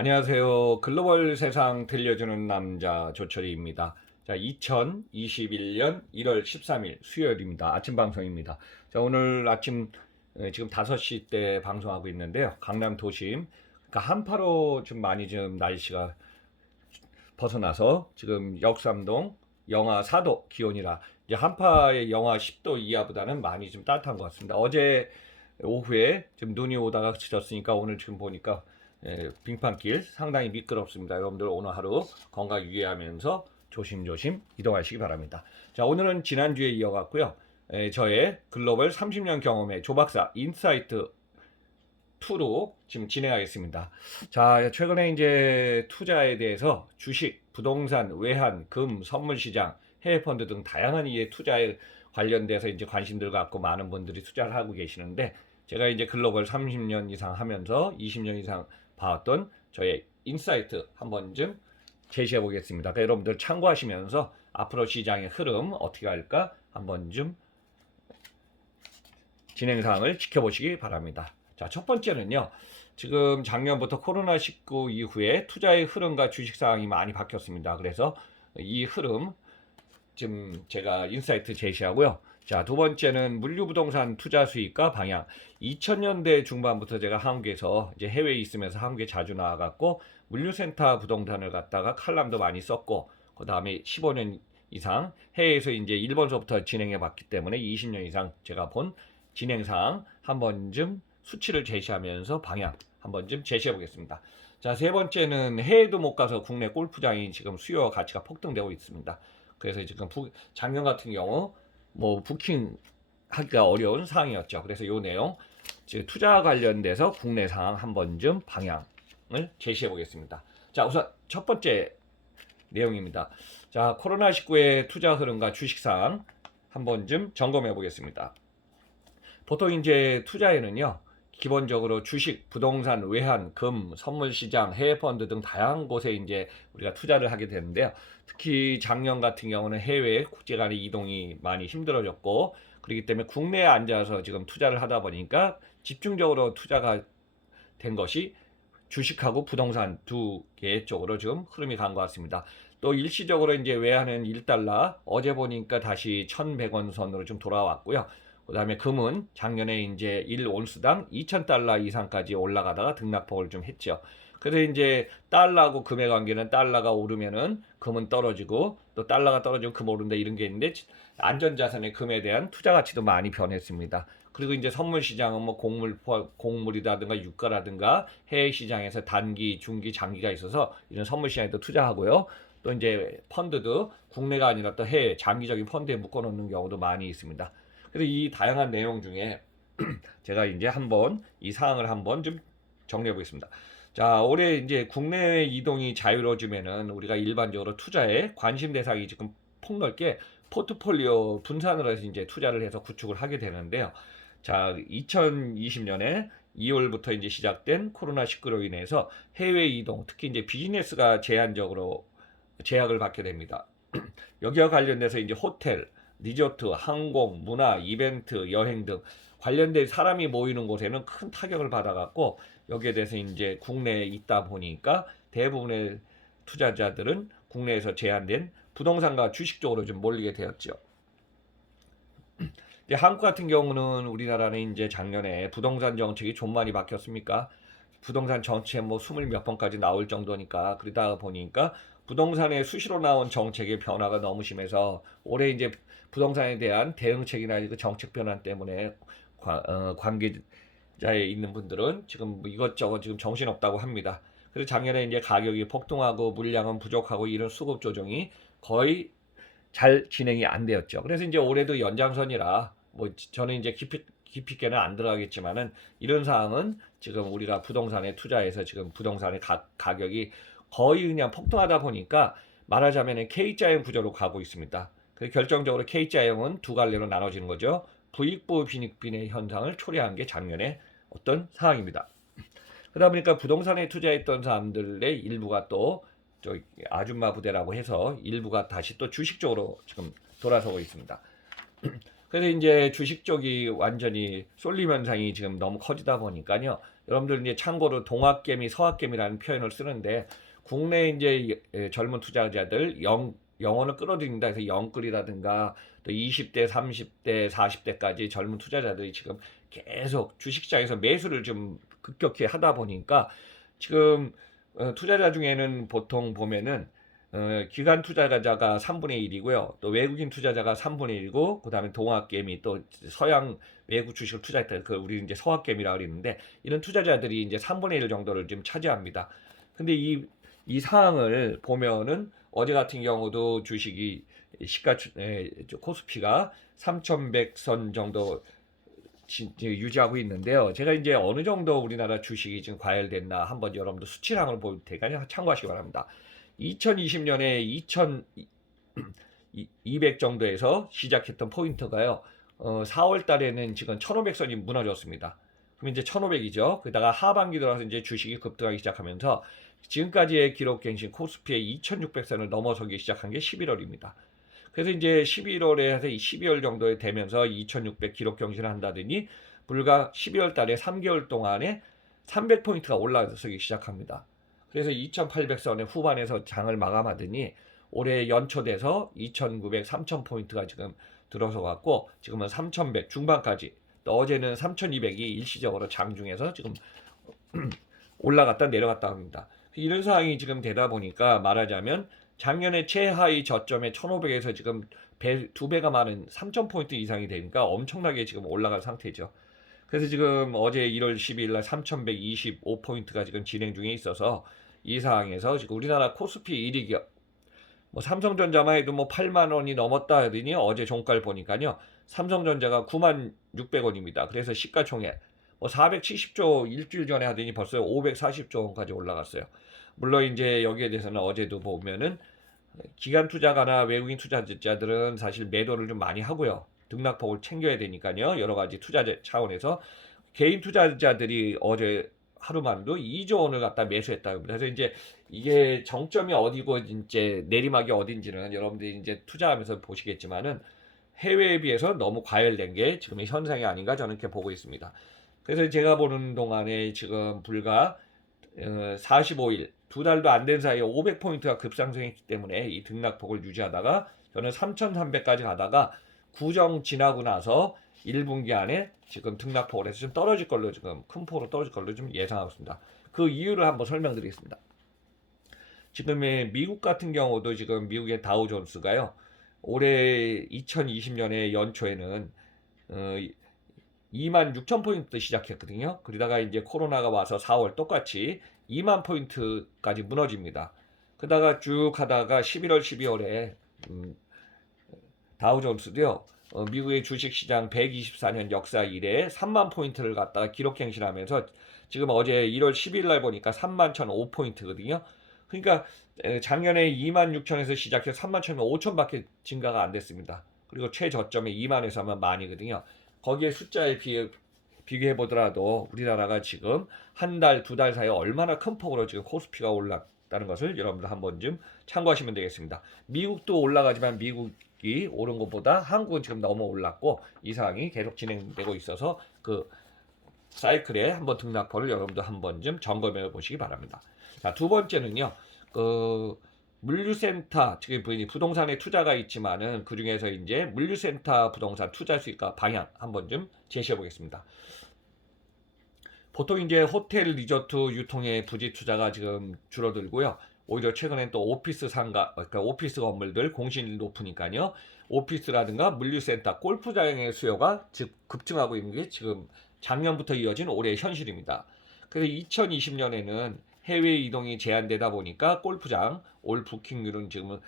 안녕하세요. 글로벌 세상 들려주는 남자 조철희입니다. 자, 2021년 1월 13일 수요일입니다. 아침 방송입니다. 자, 오늘 아침 지금 5시 때 방송하고 있는데요. 강남 도심. 그러니까 한파로 좀 많이 좀 날씨가 벗어나서 지금 역삼동 영하 4도 기온이라 이제 한파의 영하 10도 이하보다는 많이 좀 따뜻한 것 같습니다. 어제 오후에 좀 눈이 오다가 그쳤으니까 오늘 지금 보니까 빙판길 상당히 미끄럽습니다. 여러분들 오늘 하루 건강 유의하면서 조심조심 이동하시기 바랍니다. 자, 오늘은 지난주에 이어갔고요. 저의 글로벌 30년 경험의 조박사 인사이트 2로 지금 진행하겠습니다. 자, 최근에 이제 투자에 대해서 주식, 부동산, 외환, 금, 선물 시장, 해외 펀드 등 다양한 이의 투자에 관련돼서 이제 관심들 갖고 많은 분들이 투자를 하고 계시는데, 제가 이제 글로벌 30년 이상 하면서 20년 이상 봐왔던 저의 인사이트 한번 좀 제시해 보겠습니다. 그러니까 여러분들 참고하시면서 앞으로 시장의 흐름 어떻게 할까 한번 좀 진행 사항을 지켜보시기 바랍니다. 자, 첫 번째는요. 지금 작년부터 코로나19 이후에 투자의 흐름과 주식 상황이 많이 바뀌었습니다. 그래서 이 흐름 지금 제가 인사이트 제시하고요. 자, 두 번째는 물류부동산 투자 수익과 방향. 2000년대 중반부터 제가 한국에서 이제 해외에 있으면서 한국에 자주 나와갖고 물류센터 부동산을 갖다가 칼럼도 많이 썼고, 그 다음에 15년 이상 해외에서 이제 일본서부터 진행해 봤기 때문에 20년 이상 제가 본 진행사항 한 번쯤 수치를 제시하면서 방향 한 번쯤 제시해 보겠습니다. 자, 세 번째는 해외도 못 가서 국내 골프장이 지금 수요와 가치가 폭등되고 있습니다. 그래서 지금 작년 같은 경우 뭐 부킹 하기가 어려운 상황이었죠. 그래서 이 내용 지금 투자 관련돼서 국내 상황 한 번쯤 방향을 제시해 보겠습니다. 자, 우선 첫 번째 내용입니다. 자, 코로나19의 투자 흐름과 주식 상황 한 번쯤 점검해 보겠습니다. 보통 이제 투자에는요, 기본적으로 주식, 부동산, 외환, 금, 선물 시장, 해외 펀드 등 다양한 곳에 이제 우리가 투자를 하게 되는데요. 특히 작년 같은 경우는 해외 국제 간의 이동이 많이 힘들어졌고, 그렇기 때문에 국내에 앉아서 지금 투자를 하다 보니까 집중적으로 투자가 된 것이 주식하고 부동산 두 개 쪽으로 지금 흐름이 간 것 같습니다. 또 일시적으로 이제 외환은 1달러, 어제 보니까 다시 1,100원 선으로 좀 돌아왔고요. 그 다음에 금은 작년에 이제 1온스당 2,000달러 이상까지 올라가다가 등락폭을 좀 했죠. 그래서 이제 달러하고 금의 관계는 달러가 오르면은 금은 떨어지고, 또 달러가 떨어지고 금 오른다 이런 게 있는데, 안전자산의 금에 대한 투자 가치도 많이 변했습니다. 그리고 이제 선물 시장은 뭐 곡물이라든가 유가라든가 해외 시장에서 단기, 중기, 장기가 있어서 이런 선물 시장에도 투자하고요. 또 이제 펀드도 국내가 아니라 또 해외 장기적인 펀드에 묶어 놓는 경우도 많이 있습니다. 그래서 이 다양한 내용 중에 제가 이제 한번 이 사항을 한번 좀 정리해 보겠습니다. 자, 올해 이제 국내 이동이 자유로워지면은 우리가 일반적으로 투자에 관심 대상이 지금 폭넓게 포트폴리오 분산을 해서 이제 투자를 해서 구축을 하게 되는데요. 자, 2020년에 2월부터 이제 시작된 코로나19로 인해서 해외 이동, 특히 이제 비즈니스가 제한적으로 제약을 받게 됩니다. 여기와 관련돼서 이제 호텔, 리조트, 항공, 문화, 이벤트, 여행 등 관련된 사람이 모이는 곳에는 큰 타격을 받아갖고, 여기에 대해서 이제 국내에 있다 보니까 대부분의 투자자들은 국내에서 제한된 부동산과 주식 쪽으로 좀 몰리게 되었죠. 한국 같은 경우는 우리나라는 이제 작년에 부동산 정책이 좀 많이 바뀌었습니까? 부동산 정책 뭐 20몇 번까지 나올 정도니까, 그러다 보니까 부동산에 수시로 나온 정책의 변화가 너무 심해서 올해 이제 부동산에 대한 대응책이나 그 정책 변화 때문에 관계자에 있는 분들은 지금 이것저것 지금 정신없다고 합니다. 그래서 작년에 이제 가격이 폭등하고 물량은 부족하고 이런 수급 조정이 거의 잘 진행이 안 되었죠. 그래서 이제 올해도 연장선이라 뭐 저는 이제 깊이 있게는 안 들어가겠지만은, 이런 사항은 지금 우리가 부동산에 투자해서 지금 부동산의 가격이 거의 그냥 폭등하다 보니까 말하자면 K자형 구조로 가고 있습니다. 그래서 결정적으로 K자형은 두 갈래로 나눠지는 거죠. 부익부 빈익빈의 현상을 초래한 게 작년에 어떤 상황입니다. 그러다 보니까 부동산에 투자했던 사람들의 일부가 또 아줌마 부대라고 해서 일부가 다시 또 주식 쪽으로 지금 돌아서고 있습니다. 그래서 이제 주식 쪽이 완전히 쏠림 현상이 지금 너무 커지다 보니까요. 여러분들 이제 참고로 동학개미, 서학개미라는 표현을 쓰는데 국내 이제 젊은 투자자들 영혼을 끌어들인다 해서 영끌이라든가 또 20대, 30대, 40대까지 젊은 투자자들이 지금 계속 주식시장에서 매수를 좀 급격히 하다 보니까 지금 투자자 중에는 보통 보면은 기관 투자자가 3분의 1이고요. 또 외국인 투자자가 3분의 1이고, 그 다음에 동학개미, 또 서양 외국 주식을 투자했다. 그 우리 이제 서학개미라고 그러는데, 이런 투자자들이 이제 3분의 1 정도를 지금 차지합니다. 근데 이 상황을 보면은 어제 같은 경우도 주식이 코스피가 3,100선 정도 유지하고 있는데요. 제가 이제 어느 정도 우리나라 주식이 지금 과열됐나 한번 여러분들 수치량을 볼 테니까 참고하시기 바랍니다. 2020년에 2,200 정도에서 시작했던 포인트가요. 4월 달에는 지금 1,500선이 무너졌습니다. 그럼 이제 1,500이죠. 그다가 하반기 들어서 이제 주식이 급등하기 시작하면서 지금까지의 기록 갱신 코스피의 2,600선을 넘어서기 시작한 게 11월입니다. 그래서 이제 11월에 해서 12월 정도에 되면서 2,600 기록 경신을 한다더니 불과 12월 달에 3개월 동안에 300포인트가 올라서기 시작합니다. 그래서 2,800선의 후반에서 장을 마감하더니 올해 연초돼서 2,900, 3,000포인트가 지금 들어서 갖고 지금은 3,100 중반까지, 또 어제는 3,200이 일시적으로 장중에서 지금 올라갔다 내려갔다 합니다. 이런 상황이 지금 되다 보니까 말하자면 작년에 최하위 저점에 1,500에서 지금 두 배가 많은 3,000포인트 이상이 되니까 엄청나게 지금 올라간 상태죠. 그래서 지금 어제 1월 12일 날 3,125포인트가 지금 진행 중에 있어서 이 상황에서 지금 우리나라 코스피 1위 기업, 뭐 삼성전자만 해도 뭐 8만 원이 넘었다 하더니 어제 종가를 보니까요. 삼성전자가 9만 600원입니다. 그래서 시가총액 뭐 470조 일주일 전에 하더니 벌써 540조 원까지 올라갔어요. 물론 이제 여기에 대해서는 어제도 보면은 기관 투자가나 외국인 투자자들은 사실 매도를 좀 많이 하고요. 등락폭을 챙겨야 되니까요. 여러 가지 투자 차원에서 개인 투자자들이 어제 하루만도 2조 원을 갖다 매수했다. 그래서 이제 이게 정점이 어디고 이제 내리막이 어딘지는 여러분들이 이제 투자하면서 보시겠지만은 해외에 비해서 너무 과열된 게 지금의 현상이 아닌가 저는 이렇게 보고 있습니다. 그래서 제가 보는 동안에 지금 불과 45일, 두 달도 안 된 사이에 500포인트가 급상승했기 때문에 이 등락폭을 유지하다가 저는 3,300까지 가다가 구정 지나고 나서 1분기 안에 지금 등락폭을 해서 좀 떨어질 걸로, 지금 큰 폭으로 떨어질 걸로 좀 예상하고 있습니다. 그 이유를 한번 설명드리겠습니다. 지금의 미국 같은 경우도 지금 미국의 다우존스가요. 올해 2020년에 연초에는 26,000포인트 시작했거든요. 그러다가 이제 코로나가 와서 4월 똑같이 2만 포인트까지 무너집니다. 그러다가 쭉 하다가 11월, 12월에 다우존스도요. 미국의 주식시장 124년 역사 이래 3만 포인트를 갖다가 기록갱신하면서 지금 어제 1월 10일 날 보니까 3만 1,005포인트거든요. 그러니까 작년에 2만 6천에서 시작해서 3만 1,000면 5천밖에 증가가 안 됐습니다. 그리고 최저점에 2만에서 하면 만이거든요. 거기에 숫자에 비교해 보더라도 우리나라가 지금 한 달, 두 달 사이에 얼마나 큰 폭으로 지금 코스피가 올랐다는 것을 여러분들 한번 좀 참고하시면 되겠습니다. 미국도 올라가지만 미국이 오른 것보다 한국은 지금 너무 올랐고 이 상황이 계속 진행되고 있어서 그 사이클의 한번 등락폭을 여러분들 한번 좀 점검해 보시기 바랍니다. 자, 두 번째는요. 물류센터, 지금 부동산에 투자가 있지만은 그 중에서 이제 물류센터 부동산 투자 수익과 방향 한번 좀 제시해 보겠습니다. 보통 이제 호텔 리조트 유통의 부지 투자가 지금 줄어들고요. 오히려 최근엔 또 오피스 상가, 그러니까 오피스 건물들 공실이 높으니까요. 오피스라든가 물류센터, 골프장의 수요가 즉 급증하고 있는 게 지금 작년부터 이어진 올해의 현실입니다. 그래서 2020년에는 해외 이동이 제한되다 보니까 골프장 올 부킹률은 지금은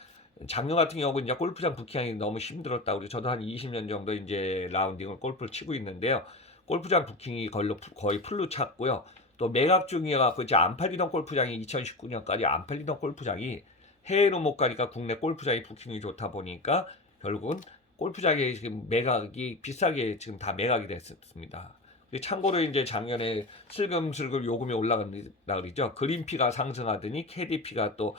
작년 같은 경우는 이제 골프장 부킹이 너무 힘들었다고 저도 한 20년 정도 이제 라운딩을 골프를 치고 있는데요. 골프장 부킹이 거의 풀로 찼고요. 또 매각 중이어갖고 이제 안 팔리던 골프장이 2019년까지 안 팔리던 골프장이 해외로 못 가니까 국내 골프장이 부킹이 좋다 보니까 결국은 골프장에 지금 매각이 비싸게 지금 다 매각이 됐습니다. 참고로 이제 작년에 슬금슬금 요금이 올라간다 그러죠. 그린피가 상승하더니 캐디피가 또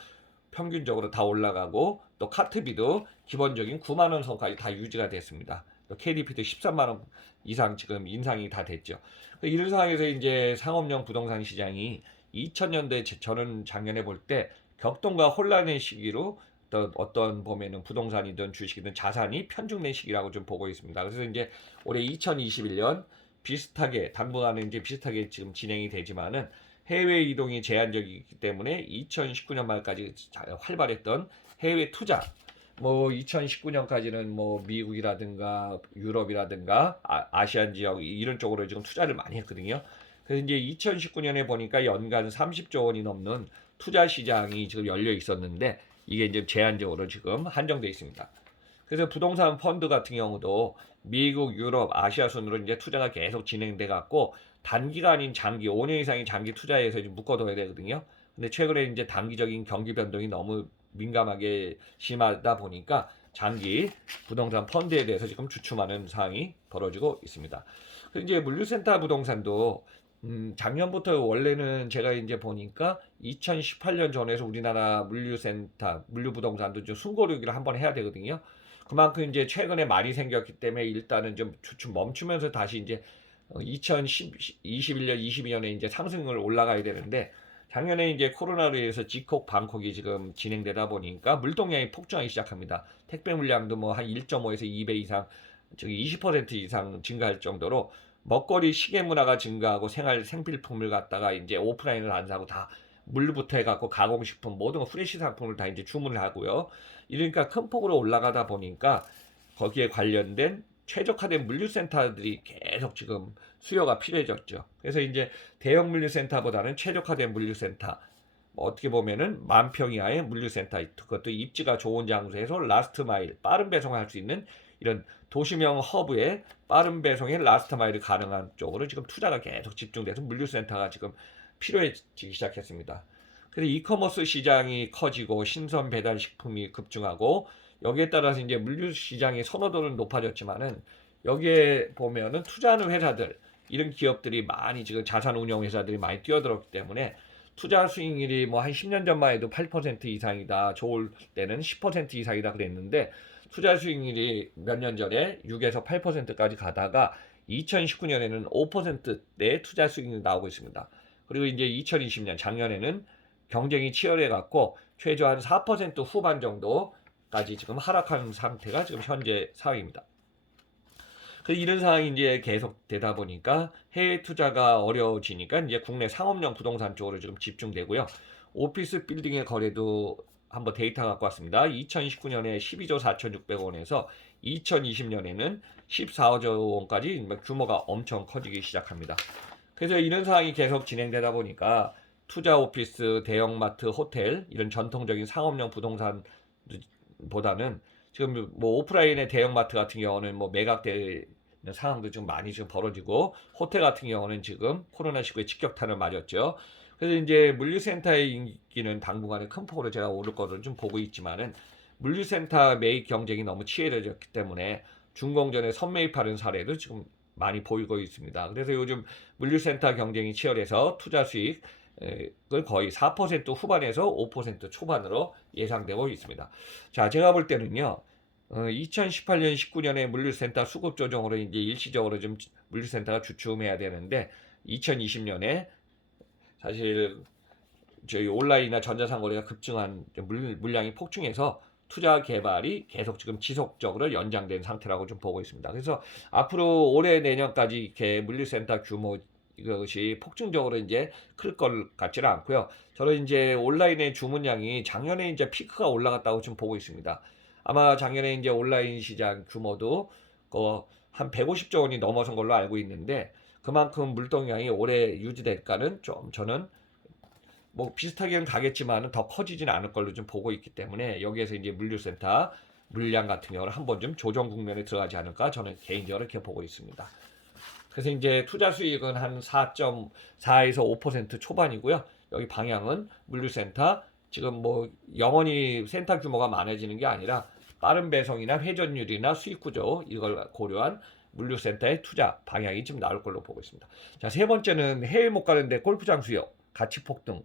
평균적으로 다 올라가고 또 카트비도 기본적인 9만 원 선까지 다 유지가 됐습니다. KDP도 13만 원 이상 지금 인상이 다 됐죠. 이런 상황에서 이제 상업용 부동산 시장이 2000년대 저는 작년에 볼 때 격동과 혼란의 시기로 어떤 보면은 부동산이든 주식이든 자산이 편중된 시기라고 좀 보고 있습니다. 그래서 이제 올해 2021년 비슷하게 당분간은 이제 비슷하게 지금 진행이 되지만은 해외 이동이 제한적이기 때문에 2019년 말까지 활발했던 해외 투자 뭐 2019년까지는 뭐 미국이라든가 유럽이라든가 아시안 지역 이런 쪽으로 지금 투자를 많이 했거든요. 그래서 이제 2019년에 보니까 연간 30조 원이 넘는 투자 시장이 지금 열려 있었는데 이게 이제 제한적으로 지금 한정돼 있습니다. 그래서 부동산 펀드 같은 경우도 미국, 유럽, 아시아 순으로 이제 투자가 계속 진행돼 갖고 단기가 아닌 장기, 5년 이상의 장기 투자에서 이제 묶어둬야 되거든요. 근데 최근에 이제 단기적인 경기 변동이 너무 민감하게 심하다 보니까 장기 부동산 펀드에 대해서 지금 주춤하는 상황이 벌어지고 있습니다. 그리고 이제 물류센터 부동산도 작년부터 원래는 제가 이제 보니까 2018년 전에서 우리나라 물류센터, 물류부동산도 좀 숨고르기를 한번 해야 되거든요. 그만큼 이제 최근에 많이 생겼기 때문에 일단은 좀 주춤 멈추면서 다시 이제 2021년, 22년에 이제 상승을 올라가야 되는데 작년에 이제 코로나로 인해서 집콕 방콕이 지금 진행되다 보니까 물동량이 폭증하기 시작합니다. 택배 물량도 뭐 한 1.5에서 2배 이상, 즉 20% 이상 증가할 정도로 먹거리 시계 문화가 증가하고 생활 생필품을 갖다가 이제 오프라인을 안 사고 다 물부터 해갖고 가공식품 모든 거 프레시 상품을 다 이제 주문을 하고요. 이러니까 큰 폭으로 올라가다 보니까 거기에 관련된 최적화된 물류센터들이 계속 지금 수요가 필요해졌죠. 그래서 이제 대형 물류센터보다는 최적화된 물류센터, 뭐 어떻게 보면은 만평 이하의 물류센터, 그것도 입지가 좋은 장소에서 라스트 마일, 빠른 배송할 수 있는 이런 도시명 허브에 빠른 배송의 라스트 마일이 가능한 쪽으로 지금 투자가 계속 집중돼서 물류센터가 지금 필요해지기 시작했습니다. 그래서 이커머스 시장이 커지고 신선 배달 식품이 급증하고 여기에 따라서 이제 물류 시장의 선호도는 높아졌지만은 여기에 보면은 투자하는 회사들 이런 기업들이 많이 지금 자산 운용 회사들이 많이 뛰어들었기 때문에 투자 수익률이 뭐 한 10년 전만 해도 8% 이상이다. 좋을 때는 10% 이상이다 그랬는데 투자 수익률이 몇 년 전에 6에서 8%까지 가다가 2019년에는 5%대 투자 수익률이 나오고 있습니다. 그리고 이제 2020년 작년에는 경쟁이 치열해 갖고 최저한 4% 후반 정도까지 지금 하락하는 상태가 지금 현재 상황입니다. 이런 상황이 이제 계속 되다 보니까 해외 투자가 어려워지니까 이제 국내 상업용 부동산 쪽으로 지금 집중되고요. 오피스 빌딩의 거래도 한번 데이터 갖고 왔습니다. 2019년에 12조 4,600원에서 2020년에는 14조 원까지 규모가 엄청 커지기 시작합니다. 그래서 이런 상황이 계속 진행되다 보니까 투자 오피스, 대형마트, 호텔 이런 전통적인 상업용 부동산보다는 지금 뭐 오프라인의 대형마트 같은 경우는 뭐 매각되는 상황도 좀 많이 지금 벌어지고 호텔 같은 경우는 지금 코로나19에 직격탄을 맞았죠. 그래서 이제 물류센터의 인기는 당분간에 큰 폭으로 제가 오를 거를 좀 보고 있지만은 물류센터 매입 경쟁이 너무 치열해졌기 때문에 중공전에 선매입하는 사례도 지금 많이 보이고 있습니다. 그래서 요즘 물류센터 경쟁이 치열해서 투자 수익 을 거의 4% 후반에서 5% 초반으로 예상되고 있습니다. 자, 제가 볼 때는요, 2018년, 19년에 물류센터 수급 조정으로 이제 일시적으로 좀 물류센터가 주춤해야 되는데, 2020년에 사실 저희 온라인이나 전자상거래가 급증한 물량이 폭증해서 투자 개발이 계속 지금 지속적으로 연장된 상태라고 좀 보고 있습니다. 그래서 앞으로 올해 내년까지 이렇게 물류센터 규모 이것이 폭증적으로 이제 클 것 같지는 않고요. 저는 이제 온라인의 주문량이 작년에 이제 피크가 올라갔다고 좀 보고 있습니다. 아마 작년에 이제 온라인 시장 규모도 한 150조 원이 넘어선 걸로 알고 있는데 그만큼 물동량이 올해 유지될까는 좀 저는 뭐 비슷하게는 가겠지만 더 커지지는 않을 걸로 좀 보고 있기 때문에 여기에서 이제 물류센터 물량 같은 경우는 한번 좀 조정 국면에 들어가지 않을까 저는 개인적으로 이렇게 보고 있습니다. 그래서 이제 투자 수익은 한 4.4에서 5% 초반이고요. 여기 방향은 물류센터 지금 뭐 영원히 센터 규모가 많아지는 게 아니라 빠른 배송이나 회전율이나 수익 구조 이걸 고려한 물류센터의 투자 방향이 지금 나올 걸로 보고 있습니다. 자, 세 번째는 해외 못 가는데 골프장 수요, 가치 폭등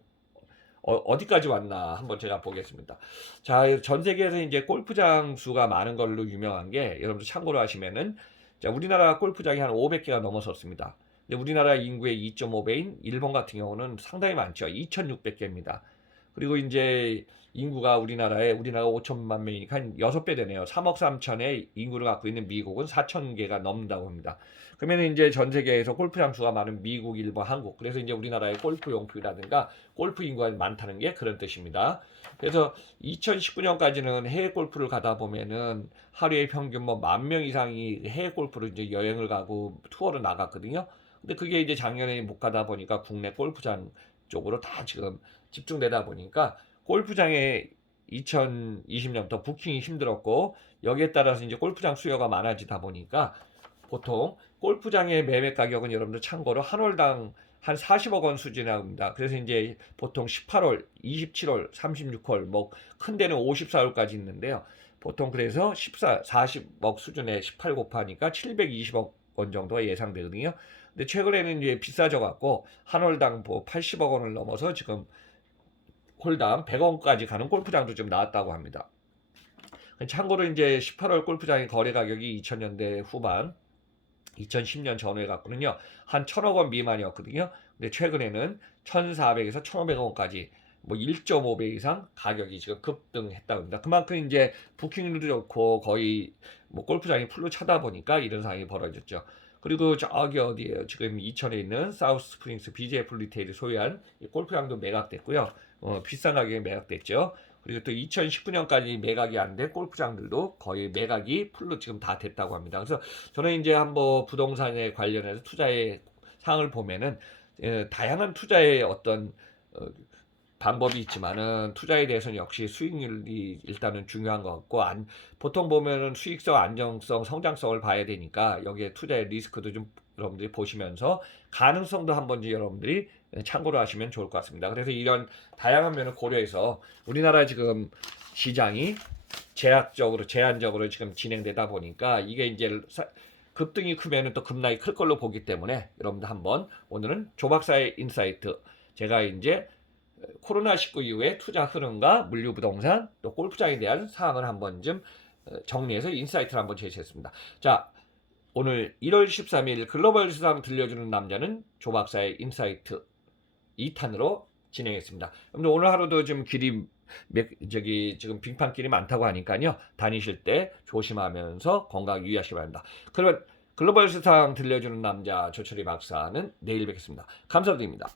어디까지 왔나 한번 제가 보겠습니다. 자, 전 세계에서 이제 골프장 수가 많은 걸로 유명한 게 여러분들 참고로 하시면은 자, 우리나라 골프장이 한 500개가 넘어섰습니다. 근데 우리나라 인구의 2.5배인 일본 같은 경우는 상당히 많죠. 2,600개입니다. 그리고 이제 인구가 우리나라가 5천만 명이니까 한 6배 되네요. 3억 3천의 인구를 갖고 있는 미국은 4천 개가 넘는다고 합니다. 그러면 이제 전 세계에서 골프장 수가 많은 미국, 일본, 한국. 그래서 이제 우리나라의 골프 용품이라든가 골프 인구가 많다는 게 그런 뜻입니다. 그래서 2019년까지는 해외 골프를 가다 보면은 하루에 평균 뭐 10,000명 이상이 해외 골프를 이제 여행을 가고 투어를 나갔거든요. 근데 그게 이제 작년에 못 가다 보니까 국내 골프장 쪽으로 다 지금 집중되다 보니까 골프장에 2020년부터 부킹이 힘들었고 여기에 따라서 이제 골프장 수요가 많아지다 보니까 보통 골프장의 매매 가격은 여러분들 참고로 한 홀당 한 40억 원 수준입니다. 그래서 이제 보통 18홀, 27홀, 36홀, 뭐 큰 데는 54홀까지 있는데요. 보통 그래서 40억 수준의 18 곱하니까 720억 원 정도가 예상되거든요. 근데 최근에는 이제 비싸져 갖고 한 홀당 뭐 80억 원을 넘어서 지금 홀당 100원까지 가는 골프장도 좀 나왔다고 합니다. 참고로 이제 18홀 골프장의 거래 가격이 2000년대 후반, 2010년 전후에 갔거든요. 한 1,000억 원 미만이었거든요. 근데 최근에는 1,400에서 1,500원까지 뭐 1.5배 이상 가격이 지금 급등했다고 합니다. 그만큼 이제 부킹률도 좋고 거의 뭐 골프장이 풀로 차다 보니까 이런 상황이 벌어졌죠. 그리고 저기 어디에요? 지금 이천에 있는 사우스 스프링스 BJF 리테일이 소유한 골프장도 매각됐고요. 비싼 가격에 매각됐죠. 그리고 또 2019년까지 매각이 안 된 골프장들도 거의 매각이 풀로 지금 다 됐다고 합니다. 그래서 저는 이제 한번 부동산에 관련해서 투자의 상을 보면은 다양한 투자의 어떤 방법이 있지만은 투자에 대해서는 역시 수익률이 일단은 중요한 것 같고 보통 보면은 수익성, 안정성, 성장성을 봐야 되니까 여기에 투자의 리스크도 좀 여러분들이 보시면서 가능성도 한번 여러분들이 참고로 하시면 좋을 것 같습니다. 그래서 이런 다양한 면을 고려해서 우리나라 지금 시장이 제한적으로 지금 진행되다 보니까 이게 이제 급등이 크면은 또 급락이 클 걸로 보기 때문에 여러분들 한번 오늘은 조박사의 인사이트 제가 이제 코로나19 이후에 투자 흐름과 물류부동산 또 골프장에 대한 사항을 한번 좀 정리해서 인사이트를 한번 제시했습니다. 자, 오늘 1월 13일 글로벌 시장 들려주는 남자는 조박사의 인사이트 2탄으로 진행했습니다. 오늘 하루도 좀 지금 빙판길이 많다고 하니까요. 다니실 때 조심하면서 건강 유의하시기 바랍니다. 그러면 글로벌 시장 들려주는 남자 조철희 박사는 내일 뵙겠습니다. 감사드립니다.